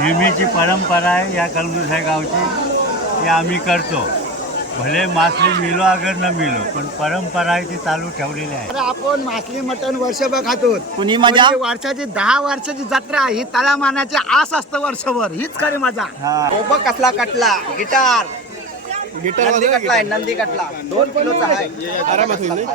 नेहमीची परंपरा आहे या कलमुसा गावची, ती आम्ही करतो. भले मासली मिलो अगर न मिलो, पण परंपरा आहे ती चालू ठेवलेली आहे. आपण मासली मटण वर्षभर खातो. कुणी मजा? वर्षाची 10 वर्षाची जत्रा ही तलामानाची आस असतं वर्षभर, हीच खरी मजा. कसला कटला गिटार नंदी कटला आहे, नंदी कटला 2 किलोचा आहे. आरामात होईल.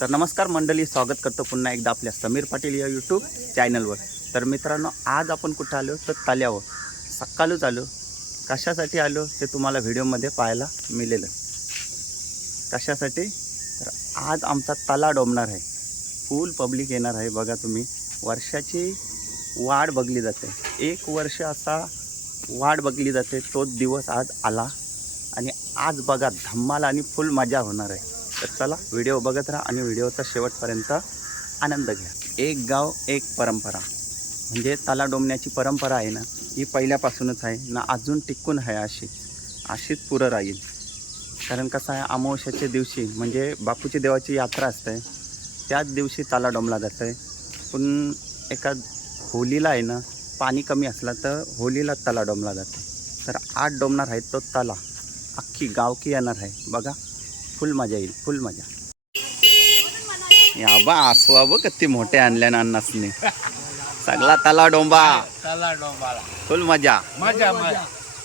तर नमस्कार मंडळी, स्वागत करतो पुन्हा एकदा आपल्या समीर पाटील या यूट्यूब चॅनलवर. तर मित्रांनो, आज आपण कुठं आलो तर तल्यावर सकाळच आलो. कशासाठी आलो ते तुम्हाला व्हिडिओमध्ये पाहायला मिळेल. कशासाठी तर आज आमचा तला डोबणार आहे. फुल पब्लिक येणार आहे. बघा तुम्ही, वर्षाची वाढ बघली जाते. 1 वर्ष असा वाढ बघली जाते. तोच दिवस आज आला आणि आज बघा धम्माल आणि फुल मजा होणार आहे. तर चला व्हिडिओ बघत राहा आणि व्हिडिओचा शेवटपर्यंत आनंद घ्या. एक गाव एक परंपरा, म्हणजे तला डोबण्याची परंपरा आहे ना, ही पहिल्यापासूनच आहे ना, अजून टिकून आहे. अशीच पुरं राहील. कारण कसं आहे, अमावस्याच्या दिवशी म्हणजे बापूची देवाची यात्रा असते, त्याच दिवशी तला डोबला जातं आहे. पण एका होलीला आहे ना, पाणी कमी असला तर होलीला तला डोबला जाते. तर आज डोबणार आहे तो तला. अख्खी गावकी येणार आहे. बघा, फुल मजा येईल, फुल मजा. या बा आसवा बघ किती मोठे आणल्या ना अन्नासने. सगळा तला डोंबा, चला डोंबाला फुल मजा. मजा मजा.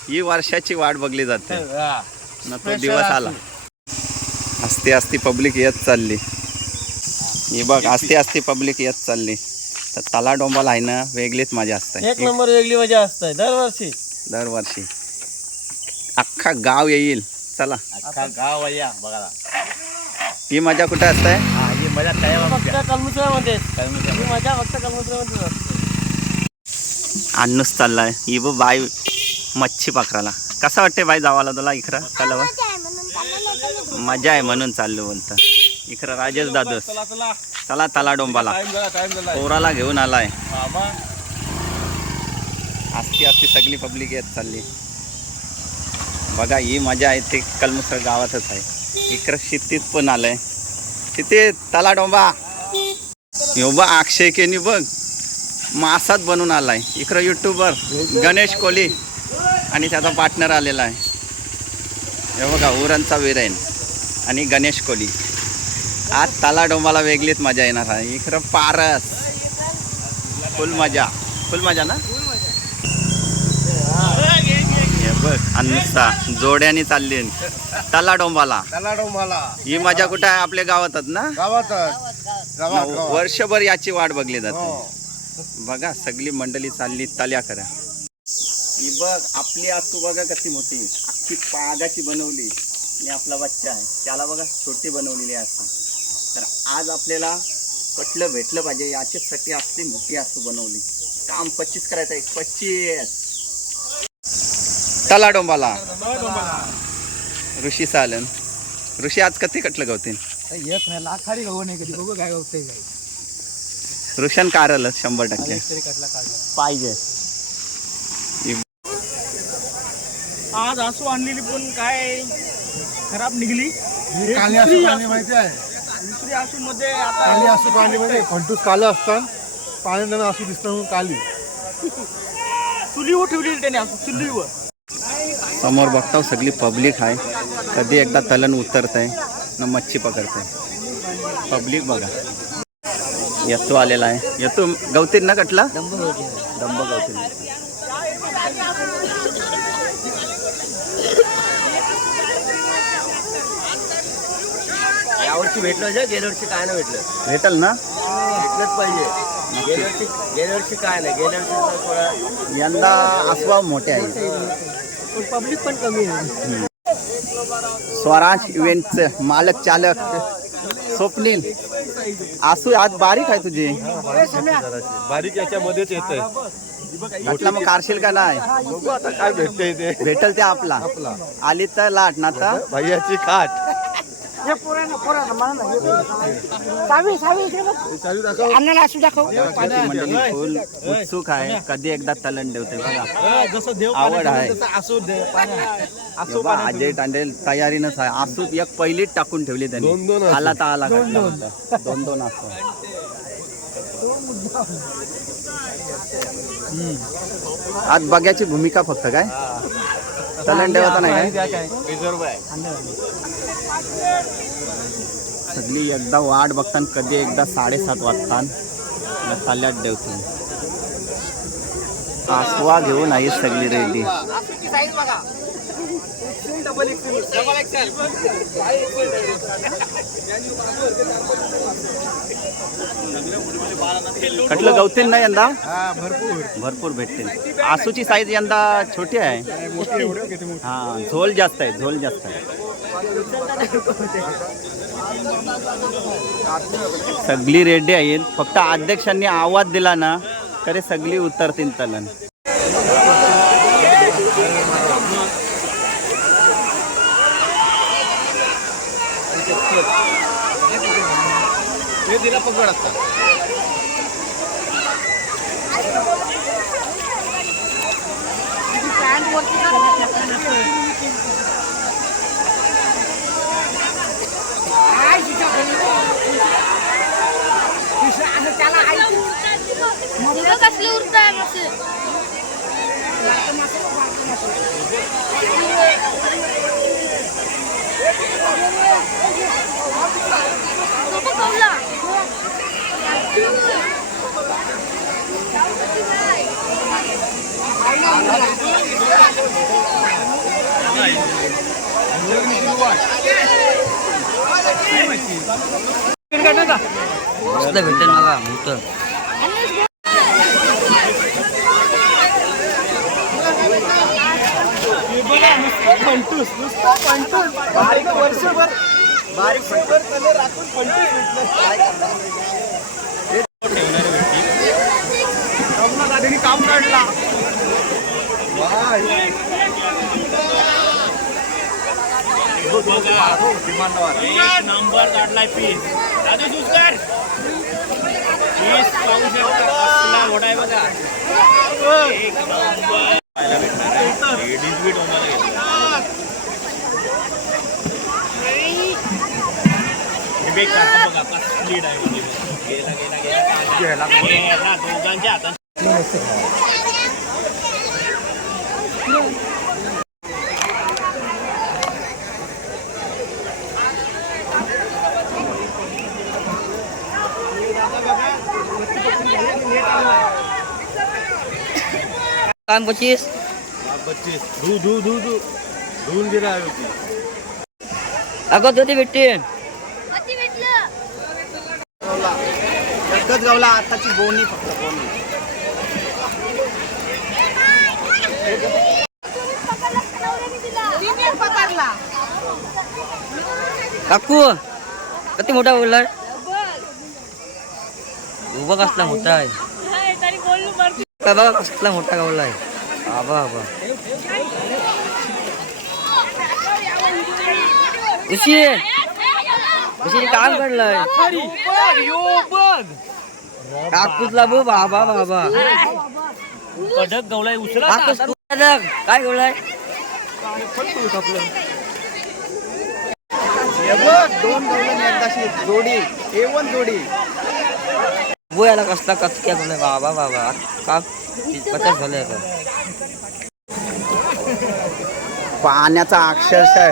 ही वर्षाची वाट बघली जाते ना, तो दिवस आला. आस्ते आस्ते पब्लिक येत चालली. ही बघ, आस्ते आस्ते पब्लिक येत चालली. तर तला डोंबाला आहे ना, वेगळीच मजा असते. 1 नंबर वेगळी मजा असते दरवर्षी अख्खा गाव येईल. चला, अख्खा गाव या बघा. ही मजा कुठे असते? ही मजा फक्त कलमुसऱ्यामध्ये ही मजा फक्त कलमुसऱ्यामध्ये असते. अन्नूच चाललाय. ही बघ बाई मच्छी पकडायला. कसं वाटते बाई जावाला तुला इकडं तलावर? मजा आहे म्हणून चाललो बोलतं. इकडं राजेश दादूस चला तला डोंबाला पोराला घेऊन आलाय. आस्ती आस्ती सगळी पब्लिक येत चालली. बघा, ही मजा आहे ती कलमुसर गावातच आहे. इकडं शेतीत पण आलंय. शेतीत तला डोंबा बा अक्षय केनी बघ मासात बनून आलाय. इकडं युट्यूबर गणेश कोली आणि त्याचा पार्टनर आलेला आहे. हे बघा, उरणचा वीरेन आणि गणेश कोली. आज तला डोंबाला वेगळीच मजा येणार आहे. इकडं पारस, फुल मजा, फुल मजा ना. हे बघ, अन्नुसा जोड्याने चालली तला डोंबाला. ही मजा कुठे आहे? आपल्या गावातच ना, वर्षभर याची वाट बघली जाते. बघा, सगळी मंडळी चालली तल्या करा. ही बघ, आपली आसू बघा कशी मोठी, अख्खी पागाची बनवली. आणि आपला बच्चा आहे त्याला बघा छोटी बनवलेली असते. तर आज आपल्याला कटलं भेटलं पाहिजे, याच्यासाठी आपली मोठी आसू बनवली. काम 25 करायचं आहे. 25 तला डोंबाला. ऋषी चालन. ऋषी आज कधी कटलं गवतीन? ऋषण कारल 100% पाहिजे. आज आसू आणलेली पण काय खराब निघली. माहिती आहे, दुसरी आसू मध्ये काली असू पाणी मध्ये फंटूस कालं असतात. पाणी असू दिसतं म्हणून काली चुलीवर ठेवलेली त्याने आसू चुलीवर. समोर बघताव सगळी पब्लिक आहे. कधी एकदा तलन उतरत आहे ना, मच्छी पकडत आहे. पब्लिक बघा, येतो आलेला आहे. येतो गवतीन ना कटला दंब गवतीन. यावर्षी भेटलं जे गेल्या वर्षी काय नाही भेटलं. भेटल ना, भेटलंच पाहिजे. गेल्या वर्षी काय नाही. गेल्या वर्षी थोडा यंदा आसवा मोठे आहे. पब्लिक पण कमी आहे. स्वराज इव्हेंटचे मालक चालक स्वप्नील. आसू आज बारीक आहे तुझी. बारीक याच्यामध्येच येत आहे. म्हटलं मग कारशील का नाही? बघू आता काय भेटतंय ते. भेटल ते आपला. आली तर लाट ना तर भैयाची खाट. बघा मंडळी फुल उत्सुक आहे, कधी एकदा तलन ठेवते बघा, आवड आहे. बघा, अजय तांडे तयारीनंच आहे. आसू एक पहिलीच टाकून ठेवली त्यांनी, आला तर आला दोन दोन आसू. आज बघ्याची भूमिका फक्त काय तलन ठेवता नाही काय, सगळी एकदा वाट बघताना कधी एकदा 7:30 वाजता ताल्यात ठेवतो. आसवा घेऊन आहे सगळी रेडी. कटलं गवतील ना यंदा, भरपूर भेटतील. आसूची साईज यंदा छोटी आहे, हा झोल जास्त आहे, झोल जास्त आहे. सगळी रेडी आहेत, फक्त अध्यक्षांनी आवाज दिला ना तरी सगळी उतरतील तलन. दिला पकड असता कसले उरताय मासे भेटेल मला मोठं. बारीक वर्षभर कलर राखून काम काढला. नंबर काढलाय पीस दादा सुस्कर पीस पाहू शकता कसला घोडा आहे बघा. एक नंबर पाहायला भेटणार आहे. लेडीज बीट होणार बघा कसली डायव्हर गेला दोघांच्या हातात. काम 25 धुवून गिरा होती. अगं होती भेटेल. एकच गावला आताची गोणी, फक्त गोणी. काकू किती मोठा बोलला, उभा कसला मोठा आहे बघा, कसला मोठा गावला आहे. आबा आबा उशी काम काढलंय काकूतला बो बाबा बाबा. कडक गवलाय उचला काय गवलाय दोन एकदाशी जोडी, A1 जोडी. वो याला कसला कचक्या गवलाय बाबा बाबा. का पचास झालंय का पाण्याचा अक्षरशः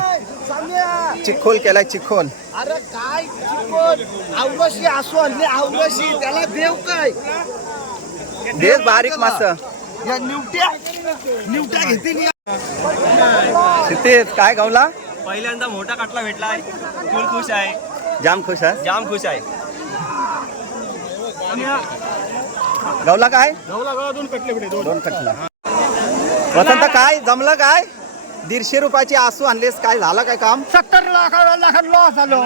चिखोल केलाय, चिखोल. अरे काय आवशी असू आणली, आवशी त्याला देव काय देश बारीक मास. या निवट्या घेतील. सिद्धेश काय गावला, पहिल्यांदा मोठा काटला भेटलाय, फुल खुश आहे, जाम खुश आहे. जाम खुश आहे. गावला काय, दोन कटला. वसंत काय जमलं काय, 150 रुपयाची आसू आणलेस, काय झाला काय काम. 70 लाखात लॉस झालो.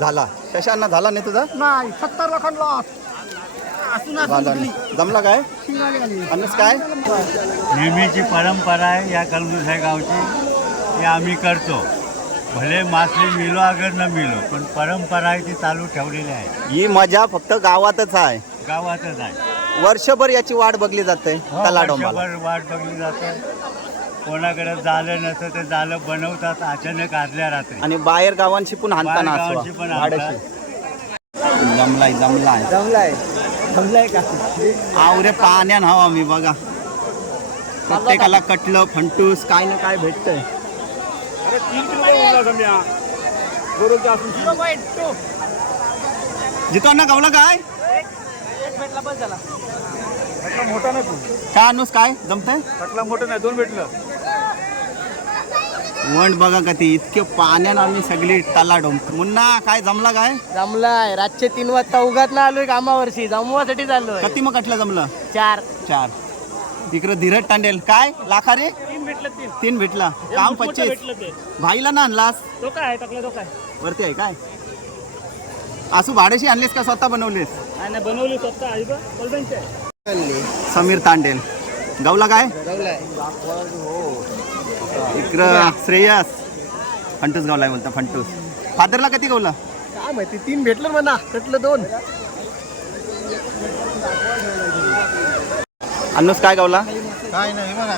झाला शशांना झाला नाही तुझा, नाही 70 लाखात लॉस. झाला नाही. जमला काय अन्नस काय. नेहमीची परंपरा आहे या कलगुसाई गावची, हे आम्ही करतो. भले मासली मिलो अगर न मिलो पण परंपरा आहे ती चालू ठेवलेली आहे. ही मजा फक्त गावातच आहे. गावातच आहे. वर्षभर याची वाट बघली जाते हो, तलाडोंबाला. वर्षभर वाट बघली जाते. कोणाकडे झालं नसतं ते झालं बनवतात अचानक आदल्या रात्री. आणि बाहेर गावांशी पण हाणताना बाहेरगावांशी पण जमलाय जमलाय जमलाय का? आवरे पाण्यान हवा मी बघा. प्रत्येकाला कटलं फंटूस काय ना काय भेटतंय. जितो ना गावला काय मोठा नाही काय अनुस काय जमतंय. कटला मोठं नाही 2 भेटलं. वंड बघा कधी इतके पाण्यानं आम्ही सगळी तलाडोम. मुन्ना काय जमला काय जमलाय. रातचे 3 वाजता उगाच ना आलोय कामावरशी जमवासाठी चाललोय. कधी मग कटलं जमलं 4 इकडं धीरज टांडेल काय लाखा रे 3 भेटला. काम 25 भाईला ना आणलास तो काय टाकला तो काय वरती आहे काय. असू भाडेशी आणलीस का स्वतः बनवलीस. नाही बनवली स्वतः आहे का समीर तांडेल गावला काय इकडं श्रेयस फंटूस गावलाय बोलता. फंटूस फादरला कधी गावला काय माहिती 3 भेटलं म्हणा कटलं 2. अनुस काय गावला काय नाही म्हणा.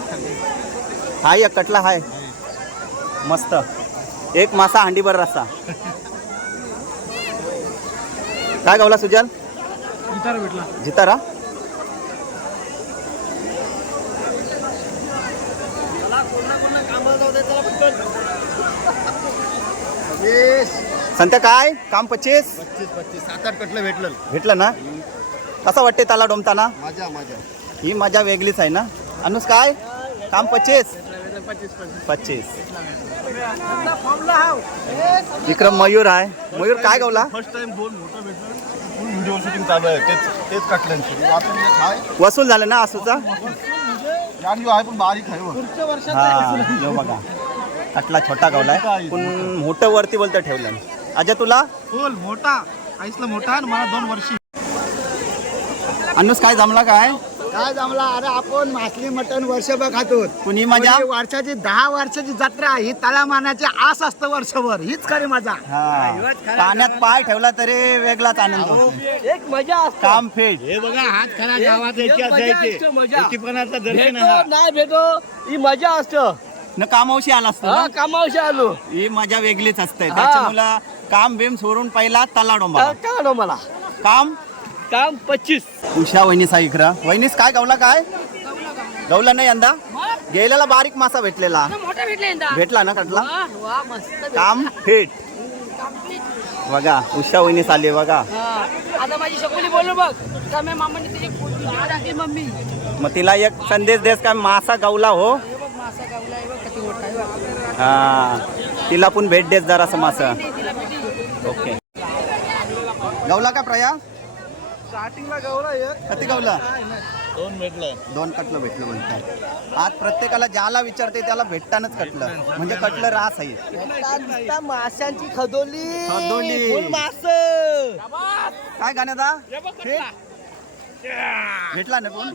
हाय एक कटला हाय मस्त. एक मासा हांडीभर रस्सा. काय गावला सुजल भेटला. जितारा संत्या काय काम 25 7-8 कटलं भेटलं ना. कसं वाटते त्याला डोमताना. मजा ही मजा वेगळीच आहे ना. अनुस काय काम 25 विक्रम मयूर आहे. मयूर काय गावला फर्स्ट टाइम 2 मोठं भेटलं. व्हिडिओ शूटिंग चालू आहे तेच कटल्यांची. वसूल झालं ना आसूचा. आहे पण बारीक आहे. हा यो बघा कटला छोटा गावलाय पण मोठं वरती बोलतं ठेवलं. अजय तुला फुल मोठा आईसला मोठा आणि मला 2 वर्षी. अनुस काय जमला काय जमला. अरे आपण मासली मटण वर्षभर खातो. कुणी मजा वर्षाची 10 वर्षाची जत्रा ही तलामानाची आस असतं वर्षभर. हीच खरी मजा. हा पाण्यात पाय ठेवला तरी वेगळाच आनंद होतो. एक मजा असते. काम फेट हे बघा हात खरा गावात याची असायचे मजा एकीपणाचं दर्शन भेटो हा. नाही भेटो ही मजा असतं. न कामावशी आला असतो हा ना. कामावशी आलो ही मजा वेगळीच असते. त्याच्यामुळं काम बिम सोडून पहिला तलाडोंबा काय मला काम काम 25 उषा वहिनीस आहे इकडं. वहिनीस काय गावला काय गावला नाही यंदा. गेलेला बारीक मासा भेटलेला मोठा भेटला भेटला ना कटला. वा मस्त काम फिट बघा उषा वहिनीस आली बघा. आता माझी शकुली बोललो बघ का मी मामाने तुझी फोटो टाकली मम्मी. मग तिला एक संदेश देस काय मासा गावला हो. हे बघ मासा गावला आहे बघ किती मोठा आहे बघ. हा तिला पण भेट देस जरा असं मासा. तिला भेटी. ओके गावला का प्रया स्टार्टिंगला गावला कधी गावला 2 भेटलं. 2 कटलं भेटलं म्हणतात. आज प्रत्येकाला ज्याला विचारते त्याला भेटतानच कटलं म्हणजे कटलं रास आहे. माशांची खदोली खदोली. फुल मास. काय गाण्याचा भेटला ना पण.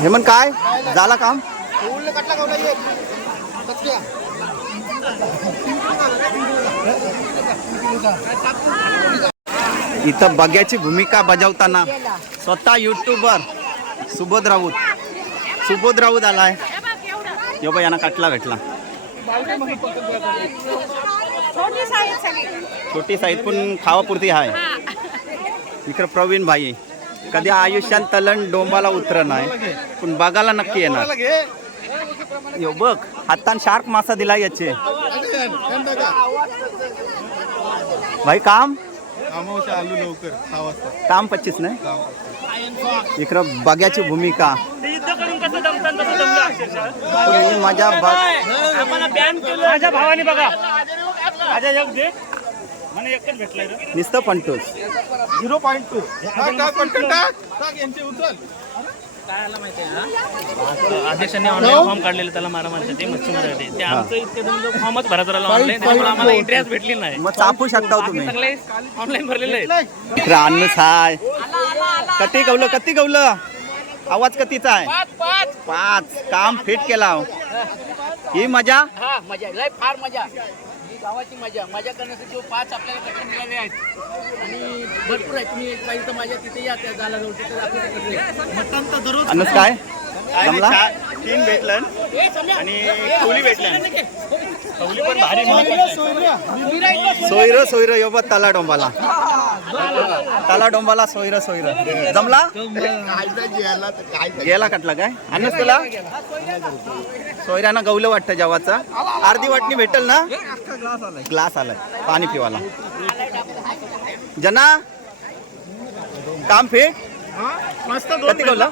हेमंत काय झाला काम कटला गावला एक. इथं बग्याची भूमिका बजावताना स्वतः युट्यूबर सुबोध राऊत आलाय. यो बा यांना कटला भेटला. छोटी साईज पण खावापुरती आहे. इकडं प्रवीण भाई कधी आयुष्यात तलन डोंबाला उतर नाही पण बघायला नक्की येणार. यो बघ हातान शार्क मासा दिला याचे. भाई काम आलू लवकर 6 वाजता. काम 25 नाही. इकडं बग्याची भूमिका माझ्या माझ्या भावाने बघा माझ्या एक दे मला एकच भेटलाय रे. नुसतं फंटूस 0.2 यांची उचल. काय आला माहिती आहे अध्यक्षांनी ऑनलाईन फॉर्म काढलेले त्याला मारामारीचे ते मच्छी मारायचे ते आमचं इतके जण फॉर्मच भरत राहिला ऑनलाईन त्यामुळे आम्हाला एंट्रीच भेटली नाही मग चापू शकता हो तुम्ही. सगळे ऑनलाईन भरलेले आहेत. इकडे अन्नू हाय. कती गवलं आवाज कतीचा आहे? 5 काम फिट केला हो. ही मजा. हा मजा लय फार मजा ही गावाची मजा करण्यासाठी 5 आपल्याला कट्टे मिळाले आहेत आणि भरपूर आहे. तुम्ही पाहिजे तर माझ्या तिथे या त्या जाला जवळ तिथे दाखवतो. अन्नूस काय जमला? 3 भेटलं आणि कवली भेटलं. कवली पण भारी सोयरं यो बघ तला डोंबाला सोयरं जमला. गेला कटला काय अन्नूस तुला सोयऱ्यानं गवलं वाटतं जेवाचा. अर्धी वाटणी भेटल ना. ग्लास आलाय पाणी पिवाला. जना काम फिट मस्त कती गवलं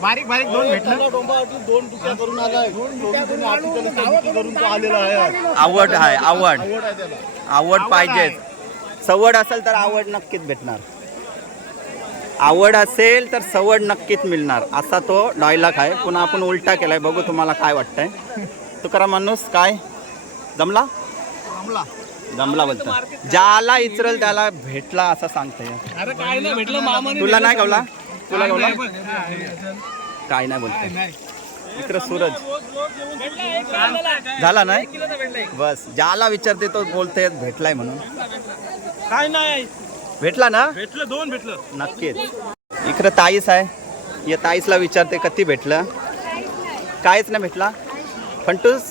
बारीक 2 भेटलं. आवड पाहिजे. सवड असेल तर आवड नक्कीच भेटणार. आवड असेल तर सवड नक्कीच मिळणार असा तो डायलॉग आहे. पुन्हा आपण उलटा केलाय. बघू तुम्हाला काय वाटतंय. तुकाराम माणूस काय जमला बोलतो. ज्याला इचरल त्याला भेटला असं सांगतोय. अरे काय नाही भेटलं मामाने. तुला नाही गवला काय नाही बोलतोय. इकडं सूरज झाला नाही बस. ज्याला विचारते तो बोलते भेटलाय म्हणून. काय नाही भेटला ना. भेटलं 2 भेटलं नक्कीच. इकडं ताईस आहे. या ताईसला विचारते कधी भेटलं. काहीच नाही भेटला. फंटूस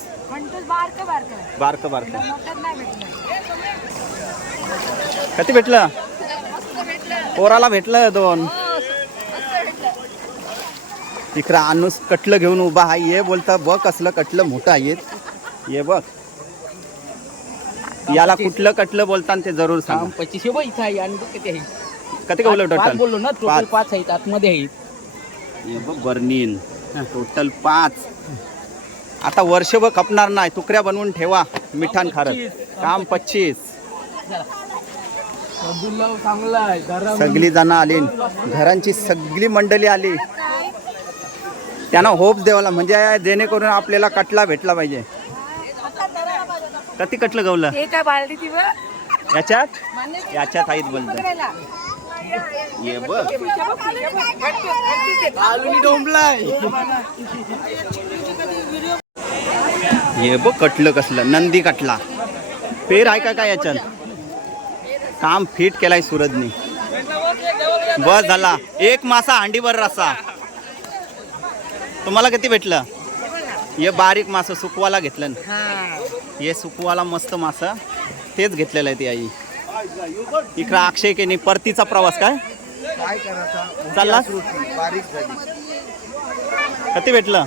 बारक कधी भेटलं. पोराला भेटलं 2. इकडं अनुस कटलं घेऊन उभा आहे. ये बोलता बघ कसलं कटलं मोठं आहे. ये बघ याला कुठलं कटलं बोलता ते जरूर सांग. 25 इथं आहे आणि बघ किती आहे. कधी गवलं टोटल बोललो ना टोटल 5. 5 आहेत आतमध्ये आहेत. ये बघ बर्नीन टोटल 5. आता वर्षभर खपणार नाही. तुकड्या बनवून ठेवा मिठान खारट. काम 25. चांगला आहे. सगळी जण आली. घरांची सगळी मंडळी आली. त्यांना होप्स द्यावाला म्हणजे जेणेकरून आपल्याला कटला भेटला पाहिजे. कधी कटलं गवलं याच्यात आहेत बोलत. ये बघ ये बघ कटलं कसलं नंदी कटला. पेर आहे काय याच्यात. काम फिट केलाय सूरजनी. बस झाला. 1 मासा हांडीभर रसा. तुम्हाला किती भेटलं. हे बारीक मासं सुकवाला घेतलं. हे सुकवाला मस्त मासा तेच घेतलेलं आहे ती आई. इकडं अक्षय केनी परतीचा प्रवास काय चालला. किती भेटलं.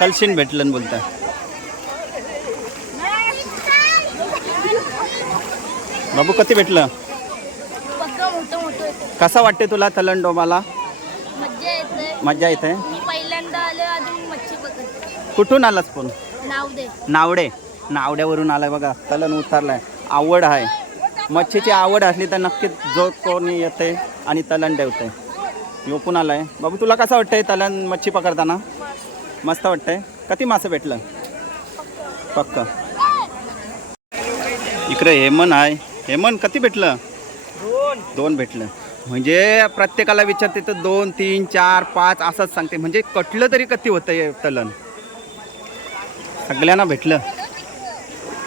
कलशीन भेटलं बोलता. बाबू किती भेटलं. कसा वाटते तुला तलन डोबाला. मज्जा येते. पहिल्यांदा आले अजून मच्छी पकडते. कुठून आलास पण. नावड्यावरून आलाय बघा. तलन उतरलाय. आवड आहे. मच्छीची आवड असली तर नक्कीच जो कोणी येते आणि तलन ठेवते. योपून आलाय. बाबू तुला कसं वाटतंय तलन मच्छी पकडताना. मस्त वाटतंय. किती मासे भेटलं. पक्क. इकडे हेमन आहे. हेमन किती भेटलं. 2 भेटलं. म्हणजे प्रत्येकाला विचारते तर 2, 3, 4, 5 असंच सांगते. म्हणजे कटलं तरी किती होतं हे तलन. सगळ्यांना भेटलं.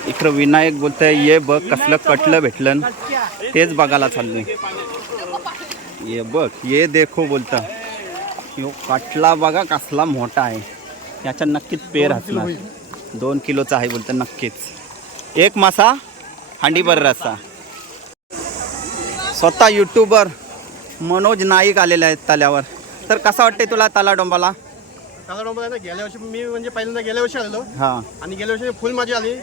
इकडं विनायक बोलतंय ये बघ कसलं कटलं भेटलं. तेच बघायला चाललोय. ये बघ ये देखो बोलता. यो कटला बघा कसला मोठा आहे. याच्या नक्कीच पेर असणार. 2 किलोचा आहे बोलतं नक्कीच. 1 मासा हांडीभर रस्सा. स्वतः यूट्यूबर मनोज नाईक आलेले आहेत तल्यावर. तर कसा वाटते तुला तला डोंबाला. गेल्या वर्षी मी म्हणजे पहिल्यांदा गेल्या वर्षी आलेलो. हां आणि गेल्या वर्षी फुल मजा आली.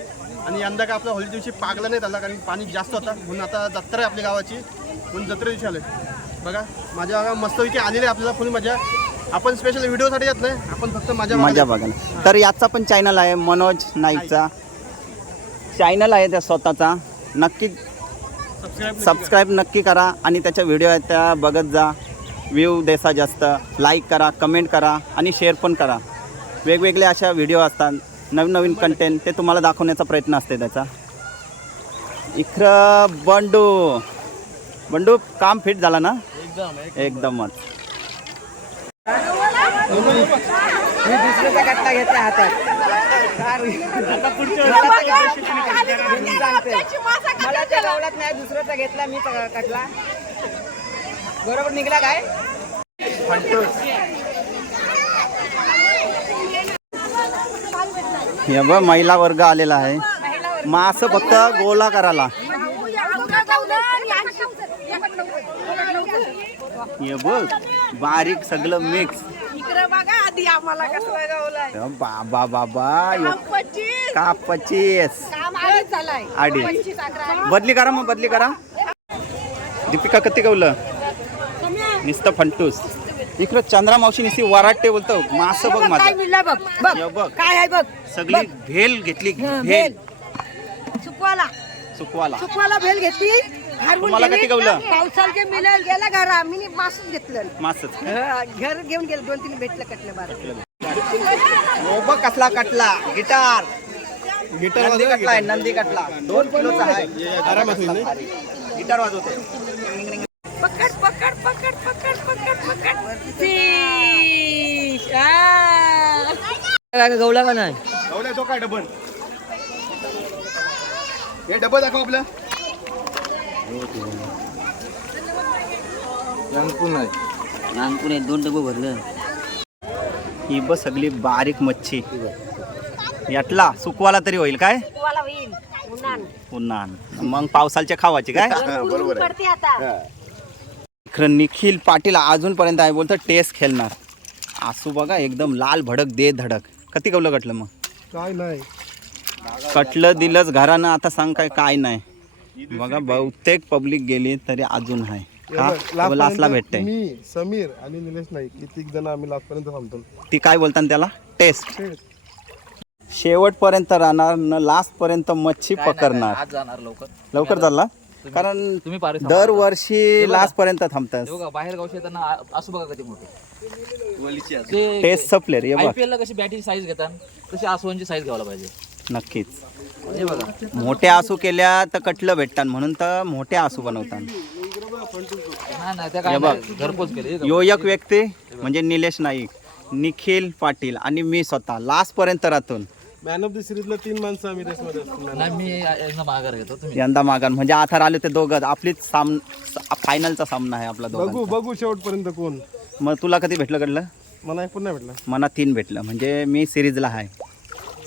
आणि यंदा का आपला होळी दिवशी पागला नाही झाला कारण पाणी जास्त होता. म्हणून आता जत्रा आहे आपल्या गावाची. म्हणून जत्रे दिवशी आले. बघा माझ्या गावा मस्तपैकी आलेली आहे. आपल्याला फुल मजा. आपण स्पेशल व्हिडिओसाठी येत नाही. आपण फक्त मजा बघायला. तर याचा पण चॅनल आहे मनोज नाईकचा चॅनल आहे त्या स्वतःचा. नक्की सबस्क्राईब नक्की करा आणि त्याच्या व्हिडिओ आहेत त्या बघत जा. व्ह्यू देसा जास्त, लाईक करा, कमेंट करा आणि शेअर पण करा. वेगवेगळे अशा व्हिडिओ असतात, नवीन नवीन कंटेंट ते तुम्हाला दाखवण्याचा प्रयत्न असते त्याचा. इकडं बंडू काम फिट झाला ना एकदमच. दुसऱ्याचा कट्टा घेतला हातात. मला त्या गावलात नाही, दुसऱ्याचा घेतला मी कटला. बरोबर निघला काय? हे बघ महिला वर्ग आलेला आहे. मासं फक्त गोला करायला. हे बघ बारीक सगळं मिक्स. बाबा बाबा का 25 आडी बदली करा, मग बदली करा. दीपिका कती कवलं नुसतं फंटूस. इकडं चंद्रा मावशी नुसती वराटे बोलतो. मासं बघ माझं बघ काय आहे बघ. सगळी भेल घेतली. भेल सुकवाला भेल घेतली. तुम्हाला कधी कवलं? पावसाळचे मिळेल गेला घरा. मी मासच घेतलं. मासच घर घेऊन गेलं. 2-3 भेटलं कटलं बारा. हो बघ कसला कटला. गिटार नंदी कटला. नंदी कटला 2 किलोचा आहे. गिटार वाजवते. पकड पकड पकड पकड पकड पकड. गवला का नाही? गवला तो काय डबल. हे डबल दाखव आपलं. नानपूर 2 डबं भरलं. ही बघ सगळी बारीक मच्छी. यातला सुकवाला तरी होईल काय? पुन्हा मग पावसालच्या खावाची काय? बरोबर आहे. खरं निखिल पाटील अजूनपर्यंत आहे बोलतो टेस्ट खेळणार. आसू बघा एकदम लाल भडक दे धडक. कती कवलं कटलं मग? काय नाही कटलं दिलंच घरानं. आता सांग काय नाही. बघा बहुतेक पब्लिक गेली तरी अजून आहे. लास्टला भेटते. मी समीर आणि निलेश नाईक कितीक जण आम्ही लास्ट पर्यंत थांबतो. ती काय बोलतात त्याला टेस्ट. शेवटपर्यंत राहणार न लास्ट पर्यंत मच्छी पकडणार. आज जाणार लवकर झाला कारण तुम्ही पारे दरवर्षी लास्ट पर्यंत थांबतात. बाहेर गावशी येताना असू बघा कधी मोठे टेस्ट संपले रे. बघ IPL ला कशी बॅटची साईज घेतात तशी आसवांची साईज घ्यायला पाहिजे. नक्कीच. हे बघा मोठे आसू केल्या तर कटलं भेटतात म्हणून तर मोठे आसू बनवतात. नाही त्या काय घरपोच केले. यो एक व्यक्ती म्हणजे निलेश नाईक, निखिल पाटील आणि मी स्वतः लास्ट पर्यंत राहतून. मॅन ऑफ द सिरीजला 3 माणसं आम्ही रेसमध्ये असतो. नाही मी यांना माघार घेतो. तुम्ही यंदा मागान म्हणजे आता आले ते दोघं. आपलीच फायनलचा सामना आहे आपला दोघांचा. बघू शेवटपर्यंत कोण. मग तुला कधी भेटलं कडलं? मला पण नाही भेटलं. मला 3 भेटलं म्हणजे मी सिरीजला आहे.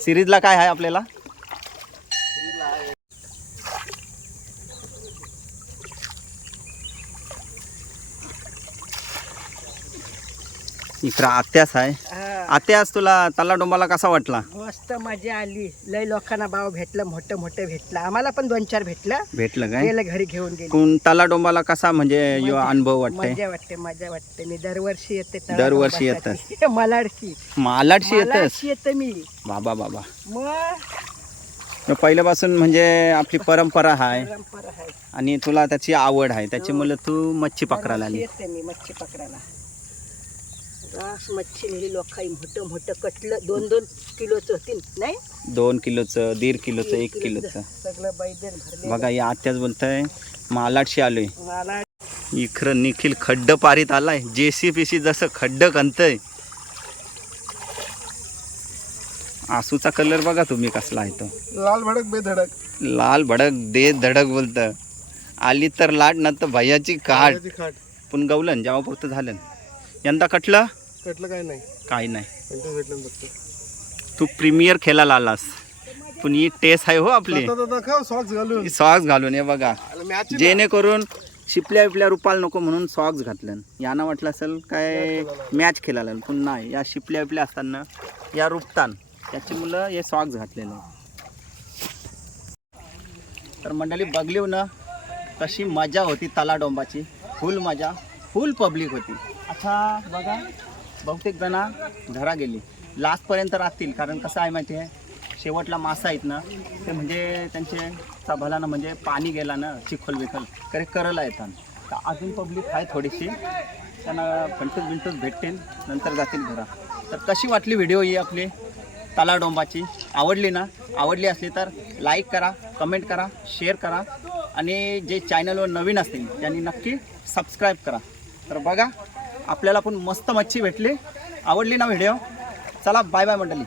सिरीजला काय आहे आपल्याला? इकडं आत्यास आहे. आत्यास तुला तल्ला डोंबाला कसा वाटला? मस्त मजा आली. लय लोकांना भाव भेटलं. मोठं भेटलं. आम्हाला पण 2-4 भेटलं काय? गेलं घरी घेऊन गेले. कोण तल्ला डोंबाला कसा म्हणजे यो अनुभव वाटतंय? मजा वाटते. मी दरवर्षी येते. दरवर्षी येतस? मालाडशी येतस? येते मी. बाबा मग पहिल्यापासून म्हणजे आपली परंपरा आहे परंपरा आहे. आणि तुला त्याची आवड आहे त्याच्यामुळे तू मच्छी पकडायला आली. येते मी मच्छी पकडायला. रास मच्छी नेली लोकांनी. मोठं कटलं 2-2 किलोचं होती नाही. 2 किलोचं, 1.5 किलोचं, 1 किलोचं सगळं बैदन भरले. बघा. या आत्याच बोलतंय मालाडशी आलोय. मला इकडं निखिल खड्ड पारीत आलाय. JCPC जसं खड्ड खणतंय. आसूचा कलर बघा तुम्ही कसला आहे तो. लाल भडक बेधडक. लाल भडक दे धडक बोलतं. आली तर लाट ना तर भैयाची काढ. खाट पण गवलन जेव्हा पुरतं झालं. यंदा कटलं काय नाही. काय नाही. भेटलं फक्त. तू प्रीमियर खेळायला आलास पण ही टेस्ट आहे हो आपली. सॉक्स घालून. सॉक्स घालून हे बघा. मॅच जेणेकरून शिपल्या विपल्या रुपाल नको म्हणून सॉक्स घातलं. यांना वाटलं असेल काय मॅच खेळायला पण नाही. या शिपल्या विपल्या असताना या रुपतान त्याची मुलं हे सॉक्स घातलेलं. तर मंडळी बघली ना कशी मजा होती तला डोंबाची. फुल मजा, फुल पब्लिक होती. अच्छा बघा बहुतेक जणा घरा गेली. लास्टपर्यंत राहतील कारण कसं आहे माहिती आहे शेवटला मासा आहेत ना ते म्हणजे त्यांचे भला ना म्हणजे पाणी गेला ना चिखल बिखल करे करला येतात तर अजून पब्लिक आहे थोडीशी, त्यांना बिंटूस भेटतील, नंतर जातील घरा. तर कशी वाटली व्हिडिओ ही आपली तलाडोंबाची? आवडली ना? आवडली असली तर लाईक करा, कमेंट करा, शेअर करा आणि जे चॅनलवर नवीन असतील त्यांनी नक्की सबस्क्राईब करा. तर बघा आपल्याला पण मस्त मच्छी भेटली. आवडली ना व्हिडिओ? चला बाय बाय मंडळी.